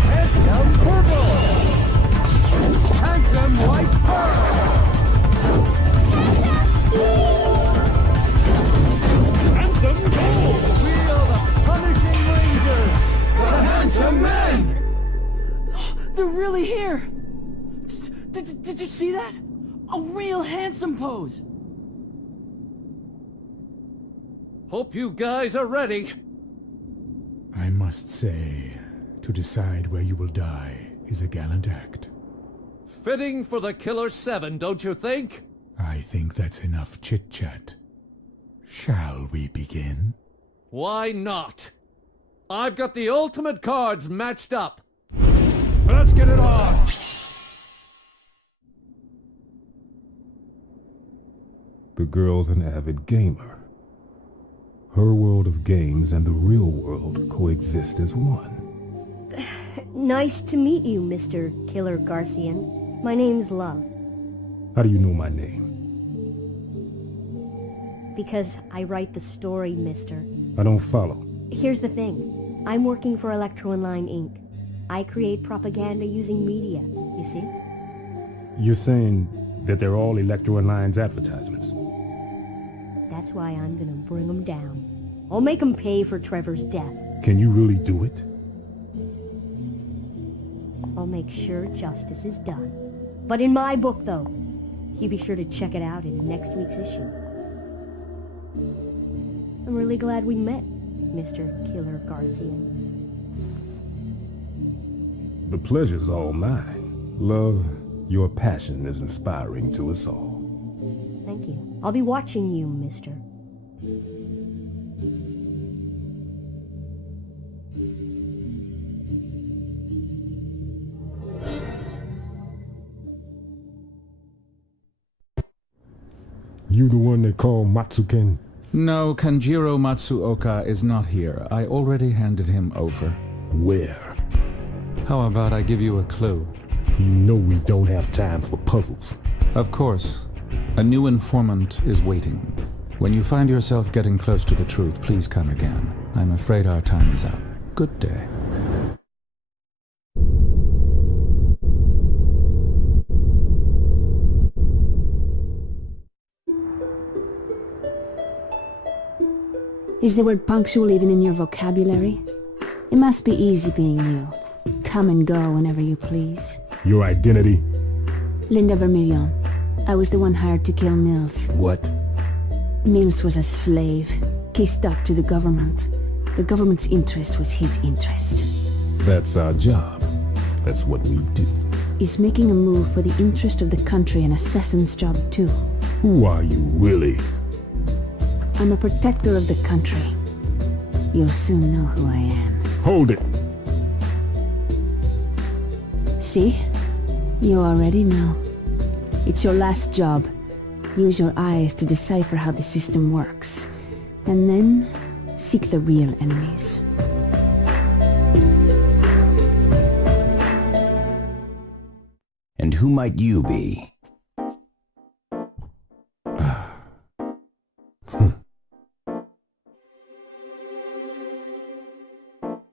Handsome Purple! Handsome White Pearl! Handsome Gold! We are the Punishing Rangers! The Handsome Men! They're really here! Did you see that? A real handsome pose! Hope you guys are ready. I must say, to decide where you will die is a gallant act. Fitting for the Killer 7, don't you think? I think that's enough chit-chat. Shall we begin? Why not? I've got the ultimate cards matched up. Let's get it on! The girl's an avid gamer. Her world of games and the real world coexist as one. Nice to meet you, Mr. Killer Garcian. My name's Love. How do you know my name? Because I write the story, mister. I don't follow. Here's the thing. I'm working for Electro-Line Inc. I create propaganda using media, you see? You're saying that they're all Electro-Line's advertisements? That's why I'm gonna bring them down. I'll make them pay for Trevor's death. Can you really do it? I'll make sure justice is done. But in my book, though, you be sure to check it out in next week's issue. I'm really glad we met, Mr. Killer Garcian. The pleasure's all mine. Love, your passion is inspiring to us all. Thank you. I'll be watching you, mister. You the one they call Matsuken? No, Kanjiro Matsuoka is not here. I already handed him over. Where? How about I give you a clue? You know we don't have time for puzzles. Of course. A new informant is waiting. When you find yourself getting close to the truth, please come again. I'm afraid our time is up. Good day. Is the word punctual even in your vocabulary? It must be easy being you. Come and go whenever you please. Your identity? Linda Vermillion. I was the one hired to kill Mills. What? Mills was a slave, kissed up to the government. The government's interest was his interest. That's our job. That's what we do. Is making a move for the interest of the country an assassin's job too? Who are you, really? I'm a protector of the country. You'll soon know who I am. Hold it! See? You already know. It's your last job. Use your eyes to decipher how the system works. And then, seek the real enemies. And who might you be?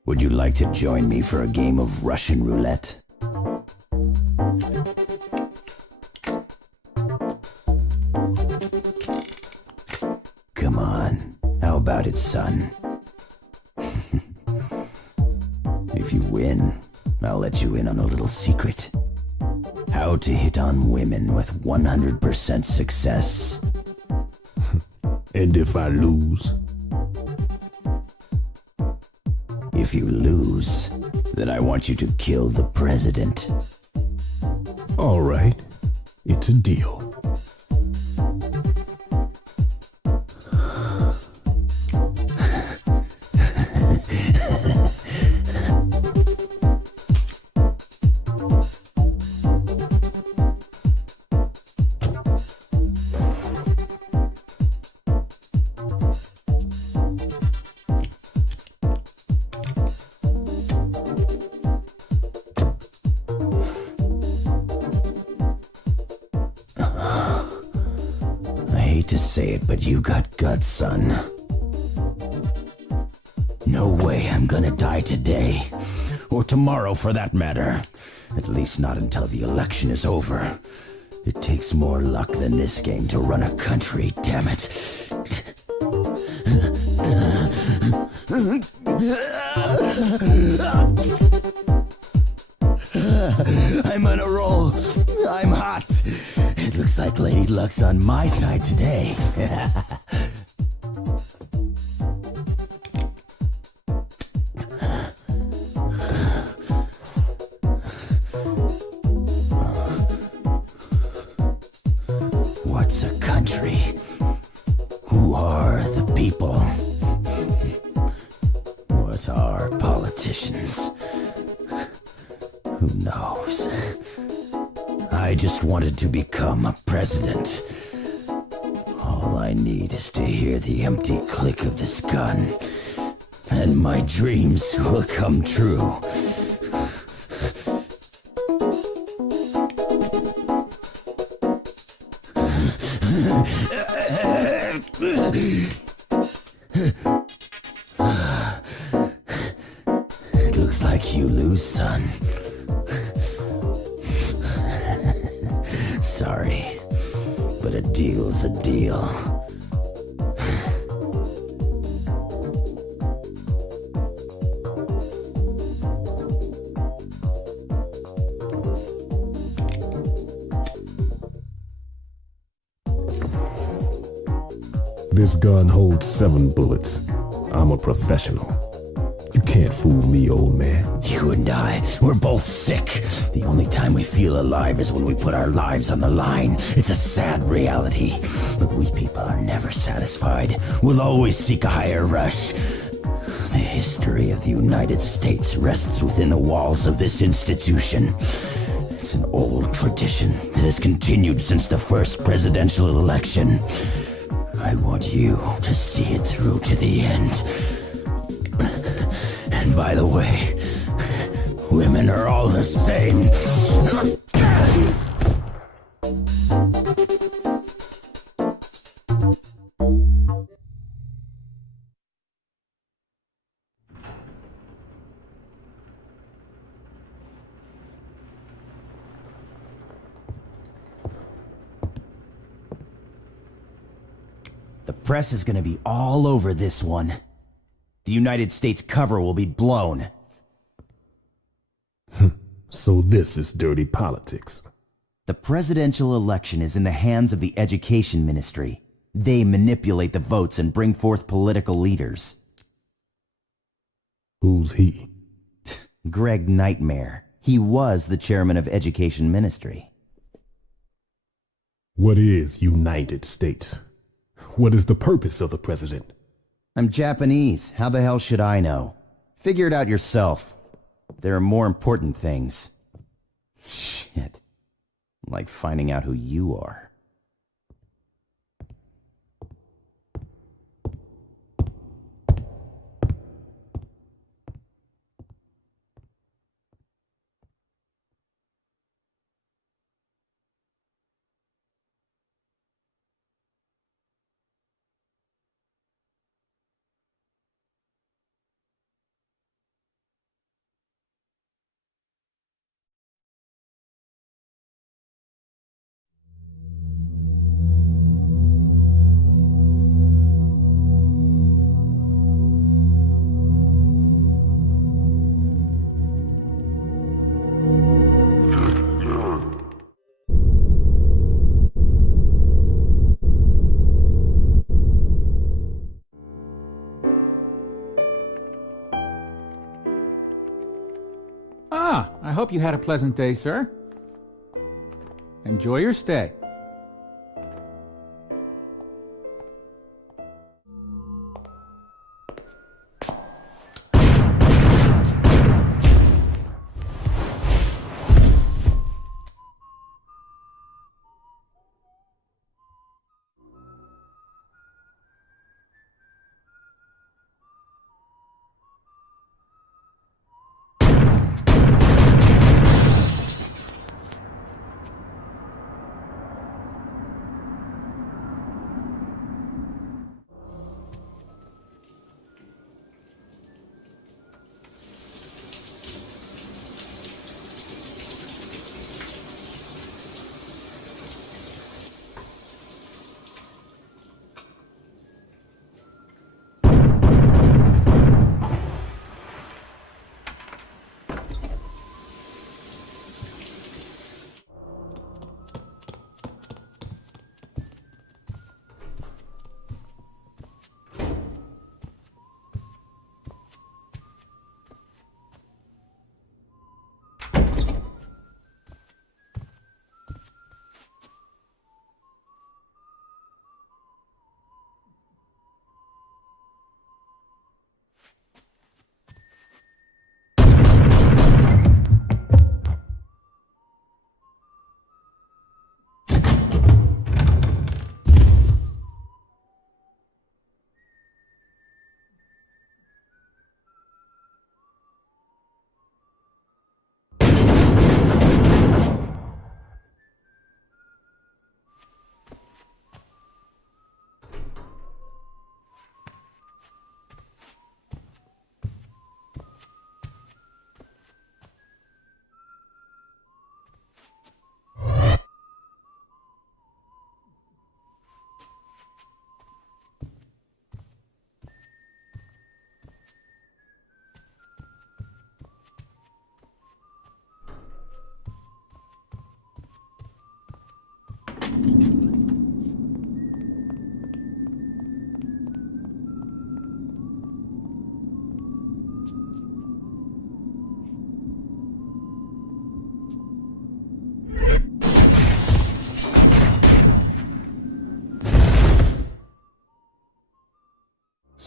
Would you like to join me for a game of Russian roulette? Come on, how about it, son? If you win, I'll let you in on a little secret. How to hit on women with 100% success. And if I lose? If you lose, then I want you to kill the president. All right. It's a deal. To say it, but you got guts, son. No way I'm gonna die today. Or tomorrow, for that matter. At least not until the election is over. It takes more luck than this game to run a country, damn it. I'm on a roll. I'm hot. It looks like Lady Luck's on my side today. What's a country? Who are the people? What are politicians? Who knows? I just wanted to become a president. All I need is to hear the empty click of this gun, and my dreams will come true. It looks like you lose, son. Sorry, but a deal's a deal. This gun holds 7 bullets. I'm a professional. You can't fool me, old man. You and I, we're both sick. The only time we feel alive is when we put our lives on the line. It's a sad reality. But we people are never satisfied. We'll always seek a higher rush. The history of the United States rests within the walls of this institution. It's an old tradition that has continued since the first presidential election. I want you to see it through to the end. And by the way, women are all the same. The press is gonna be all over this one. The United States cover will be blown. So this is dirty politics. The presidential election is in the hands of the Education Ministry. They manipulate the votes and bring forth political leaders. Who's he? Greg Nightmare. He was the chairman of Education Ministry. What is United States? What is the purpose of the president? I'm Japanese. How the hell should I know? Figure it out yourself. There are more important things. Shit. Like finding out who you are. I hope you had a pleasant day, sir. Enjoy your stay.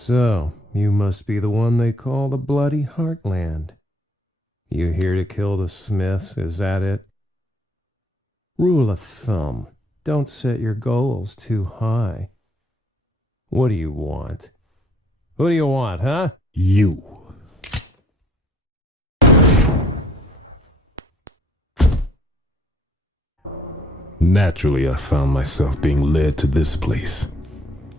So, you must be the one they call the Bloody Heartland. You here to kill the Smiths, is that it? Rule of thumb, don't set your goals too high. What do you want? Who do you want, huh? You. Naturally, I found myself being led to this place.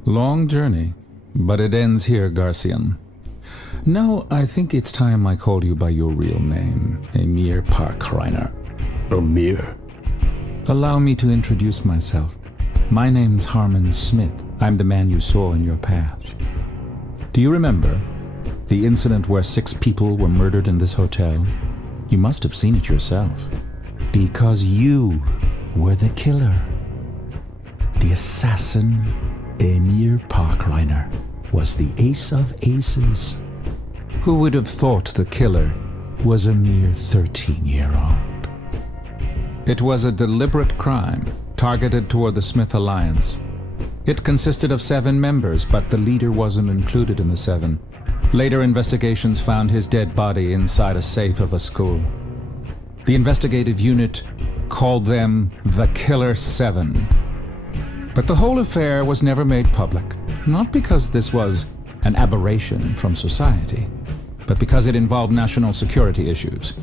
Long journey, but it ends here, Garcian. Now, I think it's time I called you by your real name, Amir Parkreiner. Amir? Allow me to introduce myself. My name's Harmon Smith. I'm the man you saw in your past. Do you remember the incident where 6 people were murdered in this hotel? You must have seen it yourself. Because you were the killer. The assassin, Emir Parkreiner, was the ace of aces. Who would have thought the killer was a mere 13-year-old? It was a deliberate crime targeted toward the Smith Alliance. It consisted of 7 members, but the leader wasn't included in the 7. Later investigations found his dead body inside a safe of a school. The investigative unit called them the Killer 7. But the whole affair was never made public, not because this was an aberration from society, but because it involved national security issues.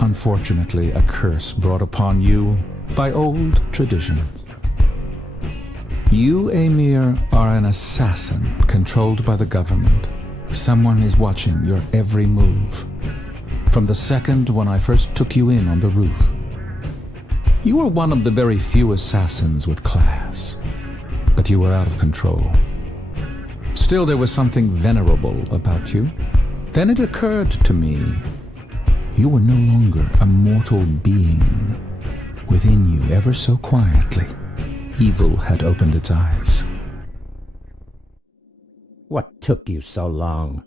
Unfortunately, a curse brought upon you by old traditions. You, Emir, are an assassin controlled by the government. Someone is watching your every move. From the second when I first took you in on the roof. You were one of the very few assassins with class, but you were out of control. Still, there was something venerable about you. Then it occurred to me, you were no longer a mortal being. Within you, ever so quietly, evil had opened its eyes. What took you so long?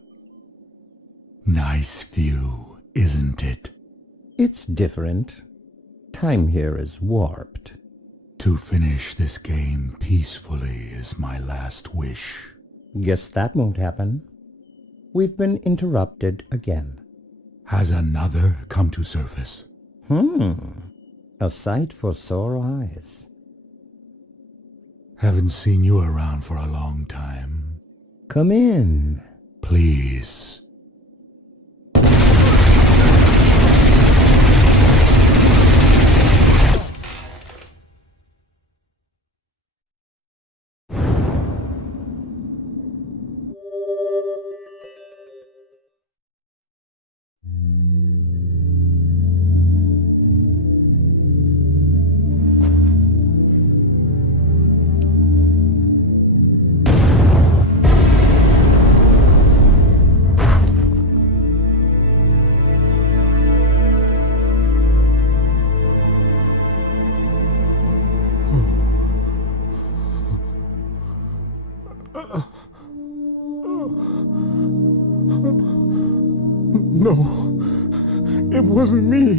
Nice view, isn't it? It's different. Time here is warped. To finish this game peacefully is my last wish. Guess that won't happen. We've been interrupted again. Has another come to surface? A sight for sore eyes. Haven't seen you around for a long time. Come in. Please. No, it wasn't me.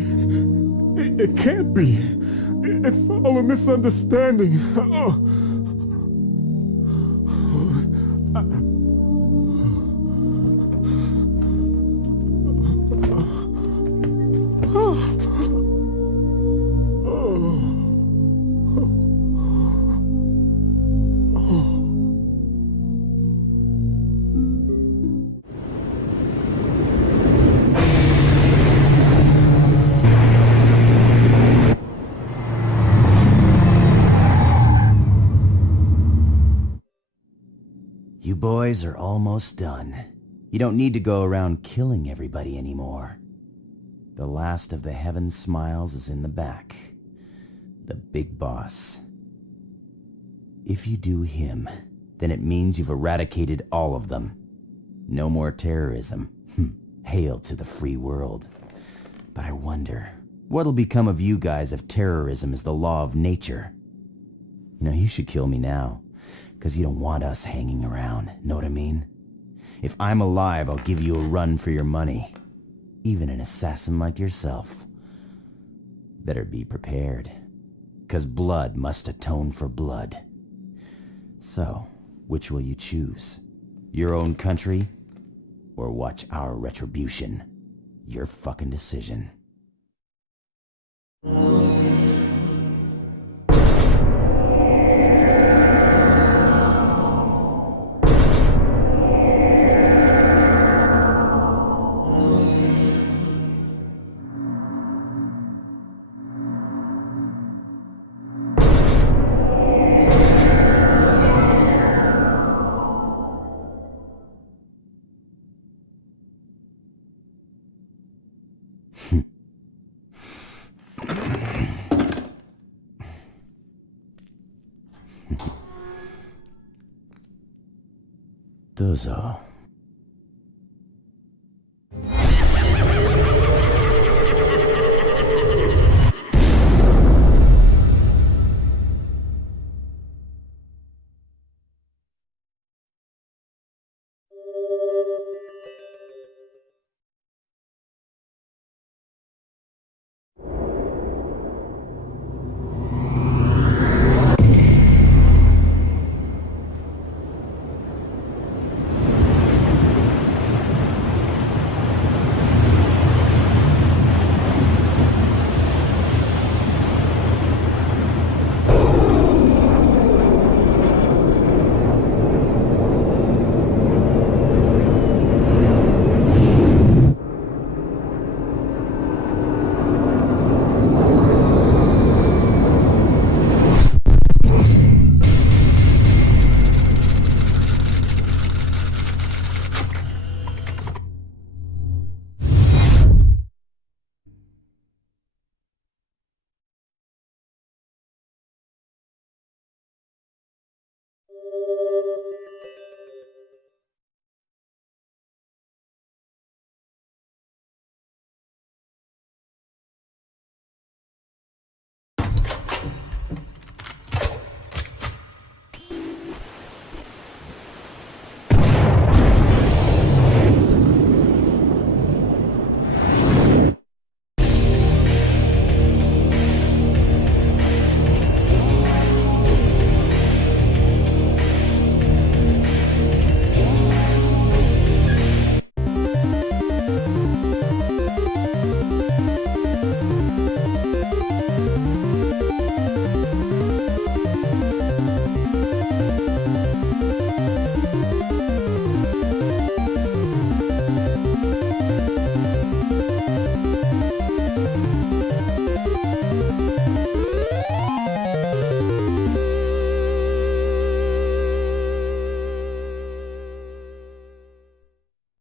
It can't be. It's all a misunderstanding. You boys are almost done. You don't need to go around killing everybody anymore. The last of the Heaven Smiles is in the back. The big boss. If you do him, then it means you've eradicated all of them. No more terrorism. Hail to the free world. But I wonder, what'll become of you guys if terrorism is the law of nature? You know, you should kill me now. Because you don't want us hanging around, know what I mean? If I'm alive, I'll give you a run for your money. Even an assassin like yourself. Better be prepared. Because blood must atone for blood. So, which will you choose? Your own country? Or watch our retribution? Your fucking decision. Dozo.